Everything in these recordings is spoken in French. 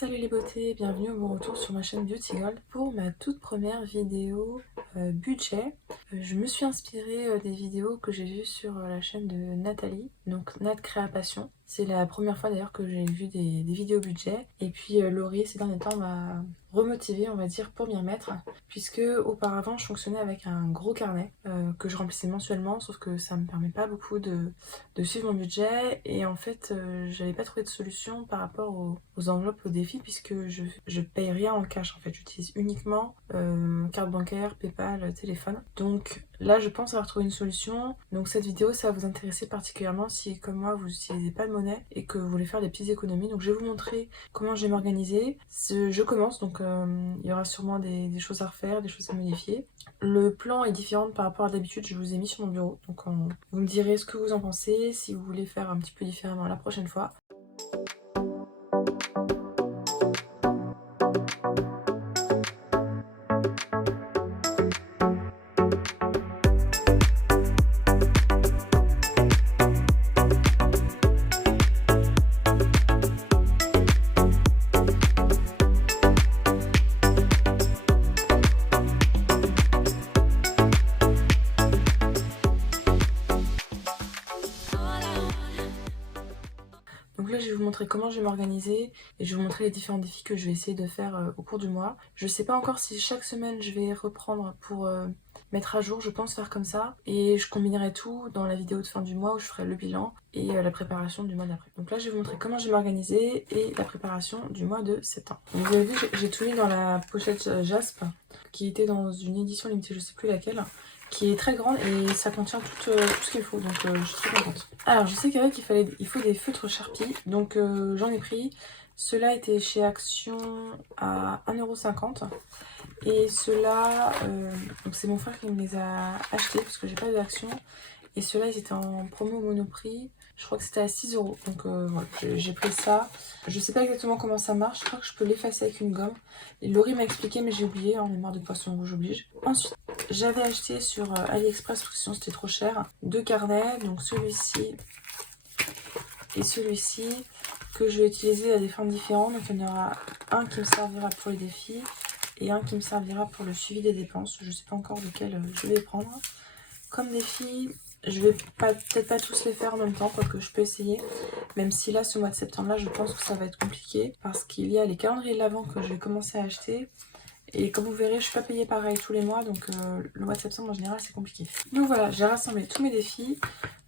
Salut les beautés, bienvenue au bon retour sur ma chaîne Beauty Gold pour ma toute première vidéo budget. Je me suis inspirée des vidéos que j'ai vues sur la chaîne de Nathalie, donc Nat Créa Passion. C'est la première fois d'ailleurs que j'ai vu des vidéos budget. Et puis Laurie ces derniers temps m'a remotivée, on va dire, pour m'y remettre, puisque auparavant je fonctionnais avec un gros carnet que je remplissais mensuellement, sauf que ça me permet pas beaucoup de suivre mon budget. Et en fait j'avais pas trouvé de solution par rapport aux enveloppes, aux défis, puisque je paye rien en cash. En fait j'utilise uniquement carte bancaire, PayPal, téléphone. Donc là je pense avoir trouvé une solution. Donc cette vidéo ça va vous intéresser particulièrement si comme moi vous n'utilisez pas de monnaie et que vous voulez faire des petites économies. Donc je vais vous montrer comment je vais m'organiser. Je commence, donc il y aura sûrement des choses à refaire, des choses à modifier. Le plan est différent par rapport à d'habitude, je vous ai mis sur mon bureau. Donc vous me direz ce que vous en pensez, si vous voulez faire un petit peu différemment la prochaine fois. Donc là je vais vous montrer comment je vais m'organiser et je vais vous montrer les différents défis que je vais essayer de faire au cours du mois. Je sais pas encore si chaque semaine je vais reprendre pour mettre à jour, je pense faire comme ça. Et je combinerai tout dans la vidéo de fin du mois où je ferai le bilan et la préparation du mois d'après. Donc là je vais vous montrer comment je vais m'organiser et la préparation du mois de septembre. Donc vous avez vu, j'ai tout mis dans la pochette Jasp qui était dans une édition limitée, je sais plus laquelle, qui est très grande et ça contient tout ce qu'il faut, donc je suis très contente. Alors je sais qu'avec il faut des feutres Sharpie, donc j'en ai pris. Ceux-là étaient chez Action à 1,50 € et ceux-là, donc c'est mon frère qui me les a achetés parce que j'ai pas d'Action. Et ceux-là ils étaient en promo au Monoprix, je crois que c'était à 6 €. Donc voilà, j'ai pris ça. Je sais pas exactement comment ça marche, je crois que je peux l'effacer avec une gomme. Et Laurie m'a expliqué mais j'ai oublié, on est marre de poisson rouge oblige. Ensuite, j'avais acheté sur AliExpress parce que sinon c'était trop cher, deux carnets, donc celui-ci et celui-ci que je vais utiliser à des fins différentes. Donc il y en aura un qui me servira pour les défis et un qui me servira pour le suivi des dépenses. Je sais pas encore lequel je vais prendre. Comme défi, je vais peut-être pas tous les faire en même temps, quoique je peux essayer. Même si là, ce mois de septembre-là, je pense que ça va être compliqué. Parce qu'il y a les calendriers de l'Avent que je vais commencer à acheter. Et comme vous verrez, je suis pas payée pareil tous les mois. Donc le mois de septembre, en général, c'est compliqué. Donc voilà, j'ai rassemblé tous mes défis.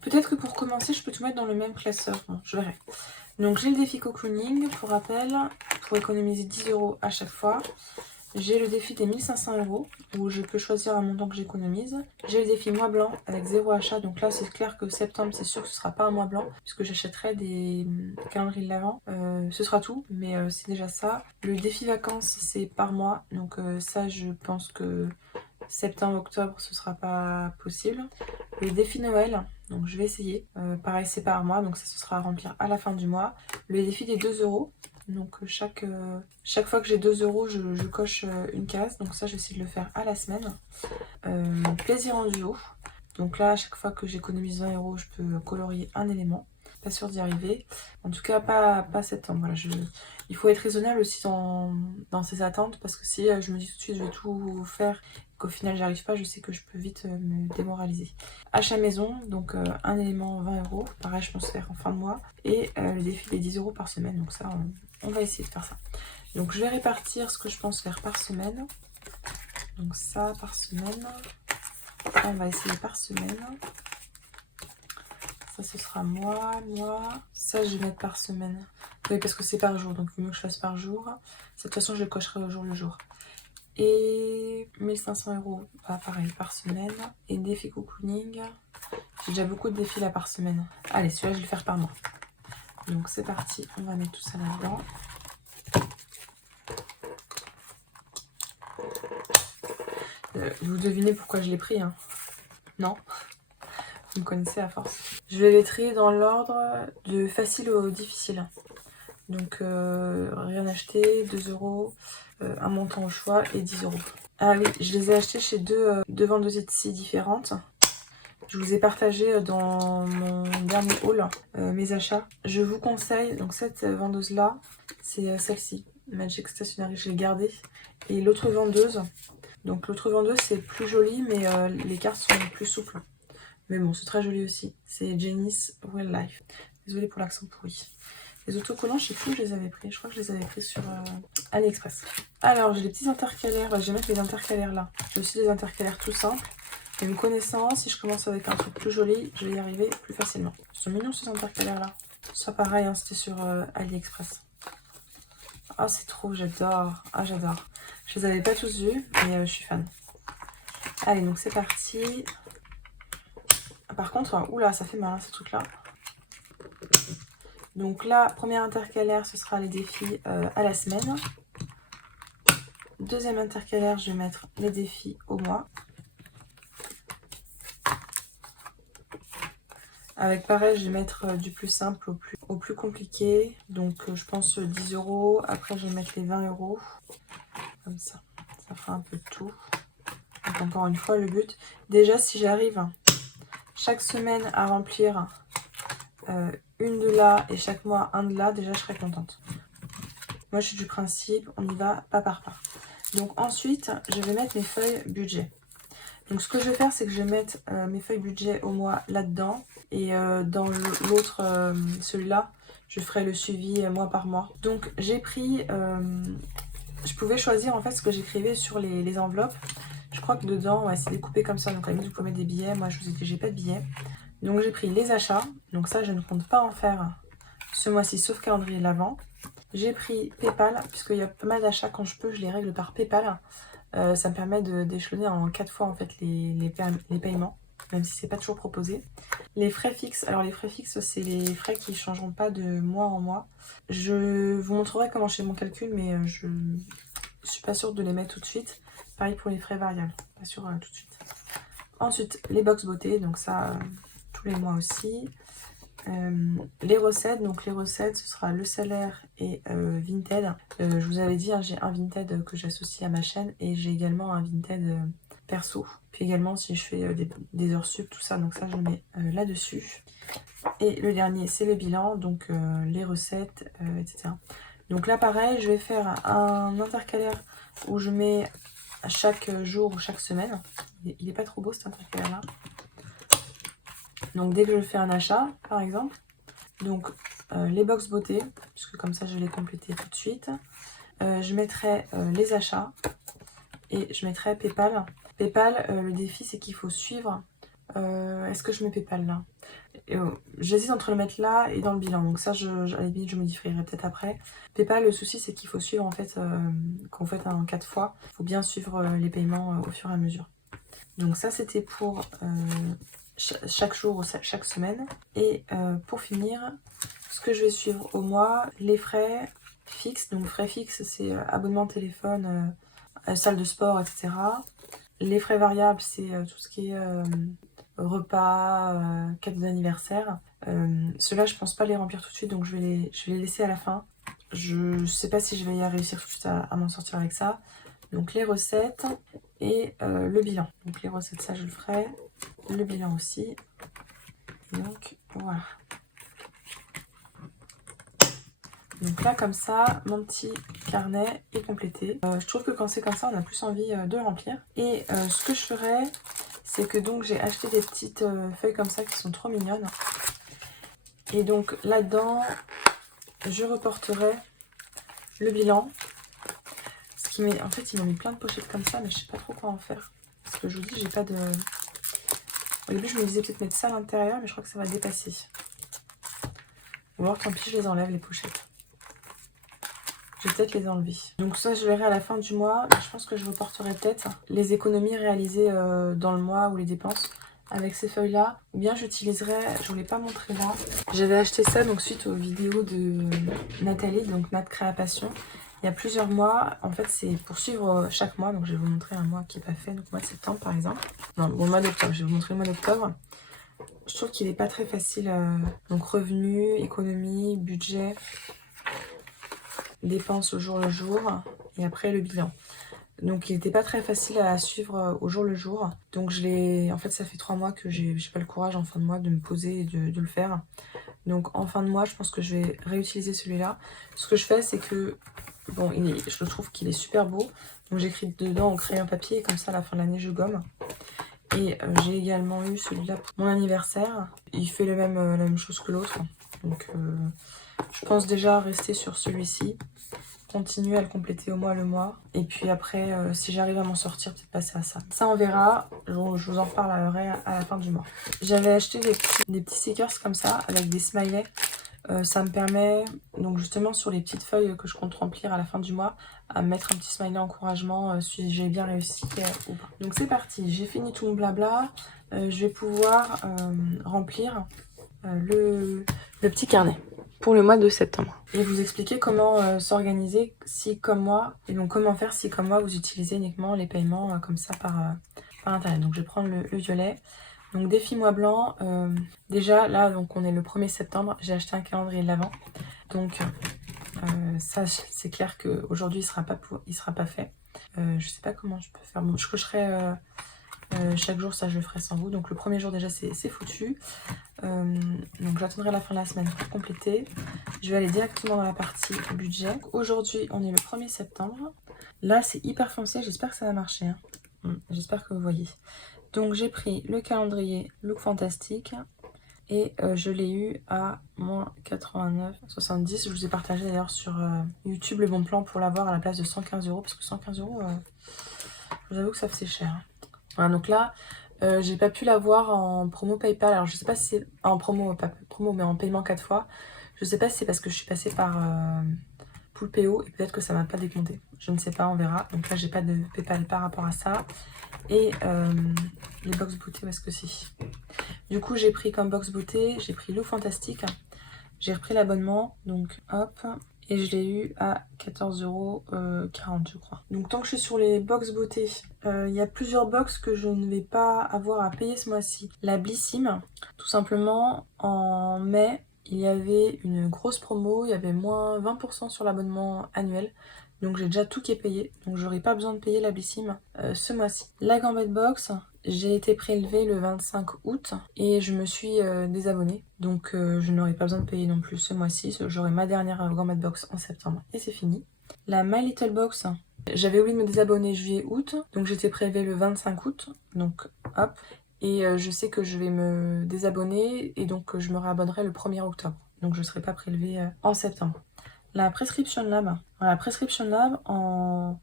Peut-être que pour commencer, je peux tout mettre dans le même classeur. Bon, je verrai. Donc j'ai le défi cocooning, pour rappel, pour économiser 10 € à chaque fois. J'ai le défi des 1500 € où je peux choisir un montant que j'économise. J'ai le défi mois blanc avec 0 achat. Donc là, c'est clair que septembre, c'est sûr que ce sera pas un mois blanc puisque j'achèterai des calendriers de l'Avent. Ce sera tout, mais c'est déjà ça. Le défi vacances, c'est par mois. Donc ça, je pense que septembre, octobre, ce sera pas possible. Le défi Noël, donc je vais essayer. Pareil, c'est par mois, donc ça, ce sera à remplir à la fin du mois. Le défi des 2 €. Donc chaque fois que j'ai 2 €, je coche une case. Donc ça, j'essaie de le faire à la semaine. Plaisir en duo. Donc là, à chaque fois que j'économise 20 €, je peux colorier un élément. Pas sûr d'y arriver. En tout cas, pas septembre. Voilà, il faut être raisonnable aussi dans ses attentes. Parce que si je me dis tout de suite, je vais tout faire, qu'au final, j'y arrive pas, je sais que je peux vite me démoraliser. Achat maison, donc un élément 20 €. Pareil, je pense faire en fin de mois. Et le défi des 10 € par semaine. Donc ça, on va essayer de faire ça. Donc je vais répartir ce que je pense faire par semaine. Donc ça par semaine. Ça, on va essayer par semaine. Ça, ce sera mois. Ça, je vais mettre par semaine. Oui, parce que c'est par jour, donc il vaut mieux que je fasse par jour. De toute façon, je le cocherai au jour le jour. Et 1500 €, bah, pareil, par semaine. Et défi cocooning. J'ai déjà beaucoup de défis là par semaine. Allez, celui-là, je vais le faire par mois. Donc c'est parti, on va mettre tout ça là-dedans. Vous devinez pourquoi je l'ai pris, hein? Non? Vous me connaissez à force. Je vais les trier dans l'ordre de facile au difficile. Donc rien acheté, 2 €, un montant au choix et 10 €. Ah oui, je les ai achetés chez deux vendeuses Etsy différentes. Je vous ai partagé dans mon dernier haul mes achats. Je vous conseille, donc cette vendeuse là, c'est celle-ci, Magic Stationery, je l'ai gardée. Et l'autre vendeuse, donc l'autre vendeuse c'est plus joli mais les cartes sont plus souples. Mais bon, c'est très joli aussi. C'est Jenny's Real Life. Désolée pour l'accent pourri. Les autocollants, je sais plus où je les avais pris. Je crois que je les avais pris sur AliExpress. Alors, j'ai les petits intercalaires. Je vais mettre les intercalaires là. J'ai aussi des intercalaires tout simples. Et me connaissant, si je commence avec un truc plus joli, je vais y arriver plus facilement. Ils sont mignons ces intercalaires là. Ça pareil, hein, c'était sur AliExpress. Ah, c'est trop, j'adore. Ah, j'adore. Je les avais pas tous vus, mais je suis fan. Allez, donc c'est parti. Par contre, oula, ça fait mal hein, ce truc là. Donc là, première intercalaire, ce sera les défis à la semaine. Deuxième intercalaire, je vais mettre les défis au mois. Avec pareil, je vais mettre du plus simple au plus compliqué. Donc je pense 10 €. Après, je vais mettre les 20 €. Comme ça. Ça fera un peu de tout. Donc encore une fois, le but. Déjà, si j'arrive chaque semaine à remplir une de là et chaque mois un de là, déjà je serai contente. Moi, je suis du principe, on y va pas par pas. Donc ensuite, je vais mettre mes feuilles budget. Donc ce que je vais faire, c'est que je vais mettre mes feuilles budget au mois là-dedans. Et dans l'autre, celui-là, je ferai le suivi mois par mois. Donc j'ai pris, je pouvais choisir en fait ce que j'écrivais sur les enveloppes. Je crois que dedans, ouais, c'est découpé comme ça. Donc à la limite, vous pouvez mettre des billets. Moi, je vous ai dit que j'ai pas de billets. Donc j'ai pris les achats. Donc ça, je ne compte pas en faire ce mois-ci, sauf calendrier de l'Avent. J'ai pris PayPal, puisqu'il y a pas mal d'achats quand je peux, je les règle par PayPal. Ça me permet d'échelonner en 4 fois en fait les paiements, même si c'est pas toujours proposé. Les frais fixes, alors les frais fixes c'est les frais qui ne changeront pas de mois en mois. Je vous montrerai comment je fais mon calcul, mais je suis pas sûre de les mettre tout de suite. Pareil pour les frais variables, pas sûre tout de suite. Ensuite les box beauté, donc ça tous les mois aussi. Les recettes, donc les recettes ce sera le salaire et Vinted. Je vous avais dit, hein, j'ai un Vinted que j'associe à ma chaîne et j'ai également un Vinted perso. Puis également si je fais des heures sup, tout ça, donc ça je le mets là-dessus. Et le dernier c'est le bilan, donc les recettes, etc. Donc là pareil, je vais faire un intercalaire où je mets chaque jour ou chaque semaine. Il est pas trop beau cet intercalaire là. Donc dès que je fais un achat, par exemple, donc les box beauté, puisque comme ça je vais les compléter tout de suite. Je mettrai les achats et je mettrai PayPal. PayPal, le défi c'est qu'il faut suivre. Est-ce que je mets PayPal là? J'hésite entre le mettre là et dans le bilan. Donc ça, à la limite, je modifierai peut-être après. PayPal, le souci c'est qu'il faut suivre en fait, quand vous faites en 4 fois, il faut bien suivre les paiements au fur et à mesure. Donc ça c'était pour chaque jour ou chaque semaine. Et pour finir, ce que je vais suivre au mois, les frais fixes. Donc frais fixes c'est abonnement téléphone, salle de sport, etc. Les frais variables c'est tout ce qui est repas, cadeaux d'anniversaire. Ceux-là je pense pas les remplir tout de suite, donc je vais les laisser à la fin. Je sais pas si je vais y réussir tout de suite à m'en sortir avec ça. Donc les recettes et le bilan. Donc les recettes, ça je le ferai. Le bilan aussi. Donc voilà. Donc là comme ça, mon petit carnet est complété. Je trouve que quand c'est comme ça, on a plus envie de le remplir. Et ce que je ferai, c'est que donc j'ai acheté des petites feuilles comme ça qui sont trop mignonnes. Et donc là-dedans, je reporterai le bilan. En fait, ils m'ont mis plein de pochettes comme ça, mais je sais pas trop quoi en faire. Parce que je vous dis, j'ai pas de... Au début, je me disais peut-être mettre ça à l'intérieur, mais je crois que ça va dépasser. Ou alors, tant pis, je les enlève, les pochettes. Je vais peut-être les enlever. Donc ça, je verrai à la fin du mois. Je pense que je reporterai peut-être les économies réalisées dans le mois ou les dépenses avec ces feuilles-là. Ou bien j'utiliserai, je ne vous l'ai pas montré là. J'avais acheté ça donc suite aux vidéos de Nathalie, donc Nat Créa Passion. Il y a plusieurs mois, en fait c'est pour suivre chaque mois, donc je vais vous montrer un mois qui n'est pas fait, donc le mois de septembre par exemple. Non, bon, le mois d'octobre, je vais vous montrer le mois d'octobre. Je trouve qu'il n'est pas très facile, donc revenus, économie, budget, dépenses au jour le jour, et après le bilan. Donc il n'était pas très facile à suivre au jour le jour. Donc en fait ça fait 3 mois que j'ai pas le courage en fin de mois de me poser et de le faire. Donc en fin de mois je pense que je vais réutiliser celui-là. Ce que je fais c'est que, bon je trouve qu'il est super beau. Donc j'écris dedans au crayon papier et comme ça à la fin de l'année je gomme. Et j'ai également eu celui-là pour mon anniversaire. Il fait la même chose que l'autre. Donc je pense déjà rester sur celui-ci. Continuer à le compléter au mois le mois. Et puis après, si j'arrive à m'en sortir, peut-être passer à ça. Ça, on verra. Je vous en reparlerai à la fin du mois. J'avais acheté des petits stickers comme ça, avec des smileys. Ça me permet, donc justement sur les petites feuilles que je compte remplir à la fin du mois, à mettre un petit smiley encouragement si j'ai bien réussi ou pas. Donc c'est parti, j'ai fini tout mon blabla. Je vais pouvoir remplir le petit carnet pour le mois de septembre. Et vous expliquer comment s'organiser si comme moi, et donc comment faire si comme moi vous utilisez uniquement les paiements comme ça par internet. Donc je vais prendre le violet. Donc défi mois blanc, déjà là donc on est le 1er septembre, j'ai acheté un calendrier de l'Avent. Donc ça c'est clair qu'aujourd'hui il sera pas fait. Je sais pas comment je peux faire, bon, je cocherai chaque jour, ça je le ferai sans vous. Donc le premier jour déjà c'est foutu. Donc j'attendrai la fin de la semaine pour compléter. Je vais aller directement dans la partie budget. Aujourd'hui on est le 1er septembre. Là c'est hyper foncé, j'espère que ça va marcher. Hein. J'espère que vous voyez. Donc j'ai pris le calendrier Look Fantastique et je l'ai eu à moins 89,70. Je vous ai partagé d'ailleurs sur YouTube le bon plan pour l'avoir à la place de 115 € parce que 115 €, je vous avoue que ça faisait cher. Voilà, donc là j'ai pas pu l'avoir en promo PayPal. Alors je sais pas si c'est en promo, pas promo mais en paiement 4 fois. Je sais pas si c'est parce que je suis passée par Poolpeo et peut-être que ça m'a pas décompté. Je ne sais pas, on verra. Donc là j'ai pas de PayPal par rapport à ça. Et les box beauté, où est-ce que c'est? Du coup, j'ai pris comme box beauté, j'ai pris Look Fantastique. J'ai repris l'abonnement, donc hop. Et je l'ai eu à 14,40 € je crois. Donc tant que je suis sur les box beauté, il y a plusieurs box que je ne vais pas avoir à payer ce mois-ci. La Blissim, tout simplement, en mai, il y avait une grosse promo, il y avait moins 20% sur l'abonnement annuel. Donc j'ai déjà tout qui est payé, donc j'aurai pas besoin de payer la Blissim ce mois-ci. La Gambette Box, j'ai été prélevée le 25 août et je me suis désabonnée. Donc je n'aurai pas besoin de payer non plus ce mois-ci. J'aurai ma dernière Gambette Box en septembre et c'est fini. La My Little Box, j'avais oublié de me désabonner juillet-août, donc j'étais prélevée le 25 août. Donc hop. Et je sais que je vais me désabonner et donc je me réabonnerai le 1er octobre. Donc je ne serai pas prélevée en septembre. La Prescription Lab. Alors, la Prescription Lab,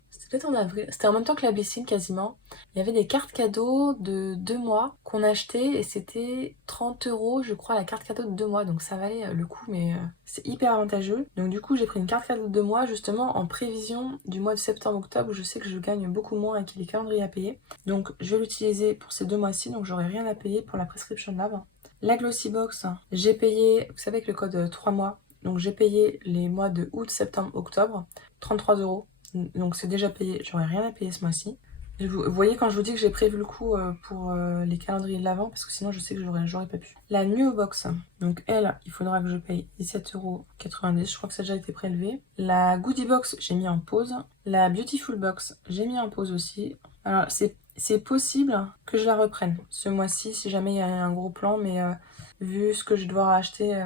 c'était peut-être en avril, c'était en même temps que la Blissim quasiment. Il y avait des cartes cadeaux de 2 mois qu'on achetait et c'était 30 € je crois la carte cadeau de 2 mois. Donc ça valait le coup mais c'est hyper avantageux. Donc du coup j'ai pris une carte cadeau de 2 mois justement en prévision du mois de septembre-octobre où je sais que je gagne beaucoup moins et qu'il est calendrier à payer. Donc je vais l'utiliser pour ces 2 mois-ci donc j'aurai rien à payer pour la Prescription Lab. La Glossy Box, j'ai payé, vous savez avec le code 3 mois. Donc j'ai payé les mois de août, septembre, octobre, 33 €. Donc c'est déjà payé, j'aurais rien à payer ce mois-ci. Vous voyez quand je vous dis que j'ai prévu le coup pour les calendriers de l'Avent, parce que sinon je sais que j'aurais pas pu. La New Box, donc elle, il faudra que je paye 17,90 €, je crois que ça a déjà été prélevé. La Goodie Box, j'ai mis en pause. La Beautiful Box, j'ai mis en pause aussi. Alors c'est possible que je la reprenne ce mois-ci si jamais il y a un gros plan, mais vu ce que je dois racheter,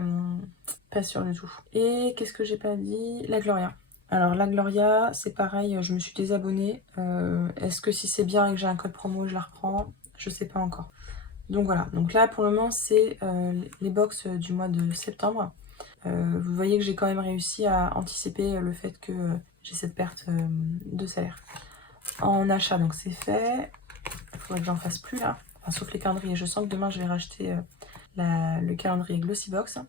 pas sûr du tout. Et qu'est-ce que j'ai pas dit? La Gloria. Alors la Gloria, c'est pareil, je me suis désabonnée. Est-ce que si c'est bien et que j'ai un code promo, je la reprends? Je sais pas encore. Donc voilà, donc là pour le moment c'est les box du mois de septembre. Vous voyez que j'ai quand même réussi à anticiper le fait que j'ai cette perte de salaire. En achat, donc c'est fait. Il faudrait que j'en fasse plus là. Enfin, sauf les calendriers. Je sens que demain je vais racheter le calendrier Glossy Box.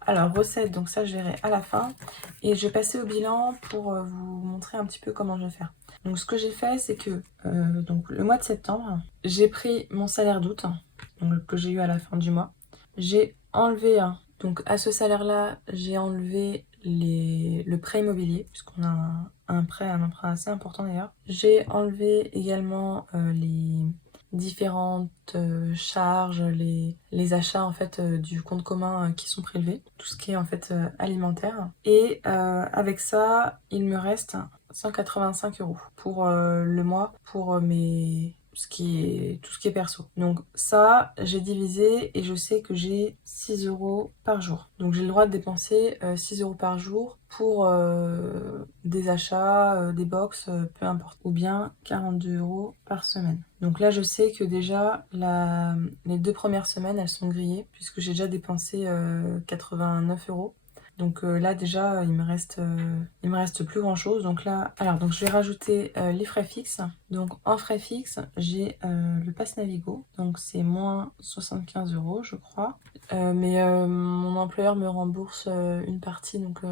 Alors recette, donc ça je verrai à la fin. Et je vais passer au bilan pour vous montrer un petit peu comment je vais faire. Donc ce que j'ai fait c'est que donc, le mois de septembre, j'ai pris mon salaire d'août que j'ai eu à la fin du mois. J'ai enlevé, donc à ce salaire là, j'ai enlevé le prêt immobilier, puisqu'on a un emprunt assez important d'ailleurs. J'ai enlevé également différentes charges, les achats en fait du compte commun qui sont prélevés, tout ce qui est en fait alimentaire. Et avec ça, il me reste 185 € pour le mois pour tout ce qui est perso. Donc ça, j'ai divisé et je sais que j'ai 6 € par jour. Donc j'ai le droit de dépenser 6 € par jour pour des achats, des box, peu importe. Ou bien 42 € par semaine. Donc là, je sais que déjà, les 2 premières semaines, elles sont grillées puisque j'ai déjà dépensé 89 €. Donc là déjà il me reste plus grand chose. Donc là, alors donc je vais rajouter les frais fixes. Donc en frais fixes, j'ai le pass Navigo. Donc c'est moins 75 € je crois. Mais mon employeur me rembourse une partie, donc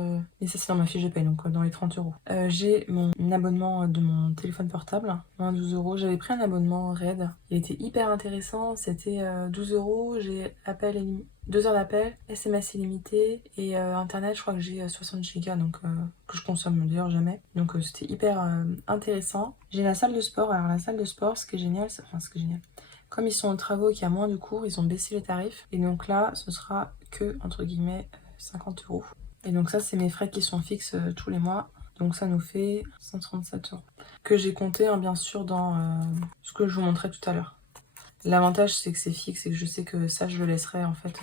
et ça c'est dans ma fiche de paye, donc dans les 30 €. J'ai mon abonnement de mon téléphone portable, moins 12 €. J'avais pris un abonnement Red, il était hyper intéressant, c'était 12 €, j'ai 2 heures d'appel, SMS illimité et internet, je crois que j'ai 60 gigas, donc que je consomme d'ailleurs jamais. Donc c'était hyper intéressant. J'ai la salle de sport. Alors la salle de sport, ce qui est génial, comme ils sont en travaux et qu'il y a moins de cours, ils ont baissé les tarifs. Et donc là, ce sera que, entre guillemets, 50 €. Et donc ça, c'est mes frais qui sont fixes tous les mois. Donc ça nous fait 137 €. Que j'ai compté, hein, bien sûr, dans ce que je vous montrais tout à l'heure. L'avantage, c'est que c'est fixe et que je sais que ça, je le laisserai en fait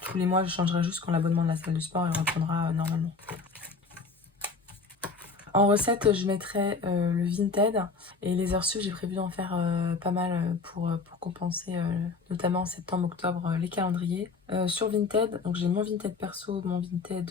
tous les mois. Je changerai juste quand l'abonnement de la salle de sport il reprendra normalement. En recette, je mettrai le Vinted et les heures sup, j'ai prévu d'en faire pas mal pour compenser notamment septembre, octobre, les calendriers. Sur Vinted, donc j'ai mon Vinted perso, mon Vinted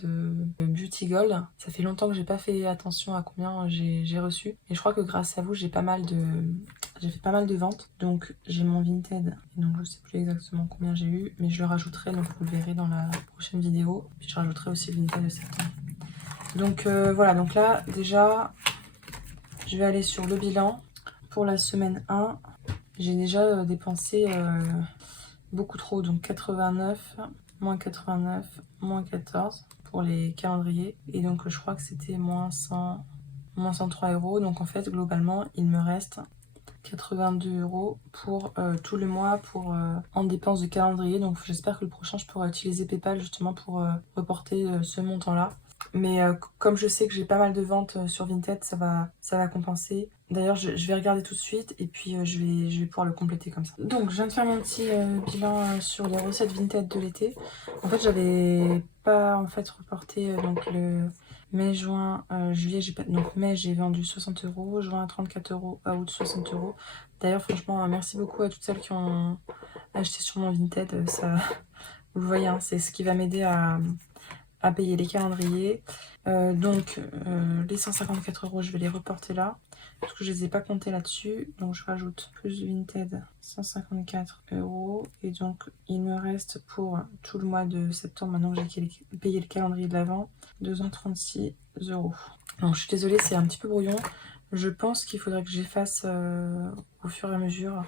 Beauty Gold. Ça fait longtemps que j'ai pas fait attention à combien j'ai reçu. Et je crois que grâce à vous, j'ai fait pas mal de ventes. Donc j'ai mon Vinted, donc je sais plus exactement combien j'ai eu, mais je le rajouterai, donc vous le verrez dans la prochaine vidéo. Puis je rajouterai aussi le Vinted de septembre. Donc voilà, donc là déjà je vais aller sur le bilan. Pour la semaine 1, j'ai déjà dépensé beaucoup trop, donc 89, moins 89, moins 14 pour les calendriers. Et donc je crois que c'était moins 103 €. Donc en fait globalement il me reste 82 € pour tout le mois en dépenses de calendrier. Donc j'espère que le prochain je pourrai utiliser PayPal justement pour reporter ce montant là. Mais comme je sais que j'ai pas mal de ventes sur Vinted, ça va compenser. D'ailleurs, je vais regarder tout de suite et puis je vais pouvoir le compléter comme ça. Donc, je viens de faire mon petit bilan sur les recettes Vinted de l'été. En fait, j'avais pas reporté donc le mai, juin, juillet. Donc mai, j'ai vendu 60 €, juin 34 €, août 60 €. D'ailleurs, franchement, merci beaucoup à toutes celles qui ont acheté sur mon Vinted. Ça, vous le voyez, hein, c'est ce qui va m'aider à payer les calendriers. Donc les 154 €, je vais les reporter là parce que je les ai pas comptés là-dessus. Donc je rajoute plus Vinted 154 € et donc il me reste pour tout le mois de septembre, maintenant que j'ai payé le calendrier de l'avant, 236 €. Donc je suis désolée, c'est un petit peu brouillon. Je pense qu'il faudrait que j'efface au fur et à mesure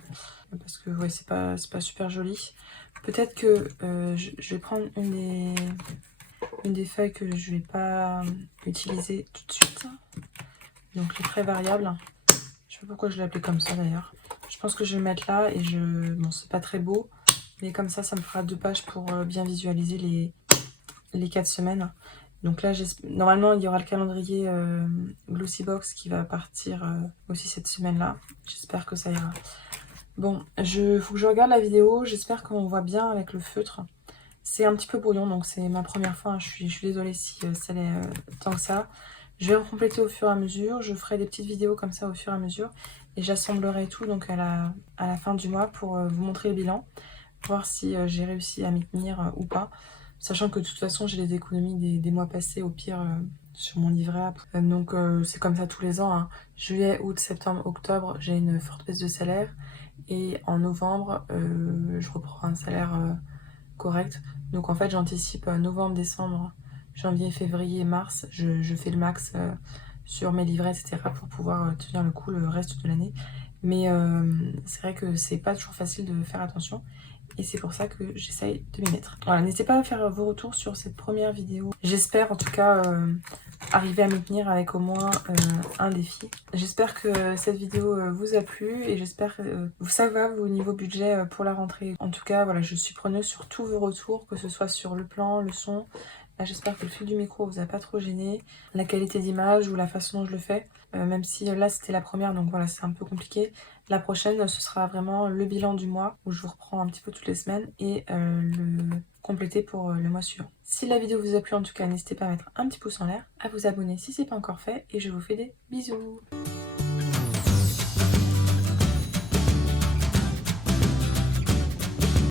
parce que ouais, c'est pas super joli. Peut-être que je vais prendre une des feuilles que je vais pas utiliser tout de suite. Donc les frais variables. Je sais pas pourquoi je l'ai appelé comme ça d'ailleurs. Je pense que je vais le mettre là et bon, c'est pas très beau, mais comme ça me fera 2 pages pour bien visualiser les 4 semaines. Donc là, normalement, il y aura le calendrier Glossybox qui va partir aussi cette semaine-là. J'espère que ça ira. Bon, faut que je regarde la vidéo. J'espère qu'on voit bien avec le feutre. C'est un petit peu brouillon, donc c'est ma première fois. Hein. Je suis désolée si ça l'est tant que ça. Je vais compléter au fur et à mesure. Je ferai des petites vidéos comme ça au fur et à mesure. Et j'assemblerai tout donc à la fin du mois pour vous montrer le bilan. Voir si j'ai réussi à m'y tenir ou pas. Sachant que de toute façon, j'ai les économies des mois passés au pire sur mon livret A. Donc c'est comme ça tous les ans. Hein. Juillet, août, septembre, octobre, j'ai une forte baisse de salaire. Et en novembre, je reprends un salaire correct. Donc en fait, j'anticipe novembre, décembre, janvier, février, mars. Je fais le max sur mes livrets, etc. pour pouvoir tenir le coup le reste de l'année. Mais c'est vrai que c'est pas toujours facile de faire attention. et c'est pour ça que j'essaye de m'y mettre. Voilà, n'hésitez pas à faire vos retours sur cette première vidéo. J'espère en tout cas arriver à m'y tenir avec au moins un défi. J'espère que cette vidéo vous a plu et j'espère que ça va au niveau budget pour la rentrée. En tout cas, voilà, je suis preneuse sur tous vos retours, que ce soit sur le plan, le son. Là, j'espère que le fil du micro vous a pas trop gêné, la qualité d'image ou la façon dont je le fais, même si là c'était la première, donc voilà, c'est un peu compliqué. La prochaine, ce sera vraiment le bilan du mois, où je vous reprends un petit peu toutes les semaines, et le compléter pour le mois suivant. Si la vidéo vous a plu en tout cas, n'hésitez pas à mettre un petit pouce en l'air, à vous abonner si c'est pas encore fait, et je vous fais des bisous.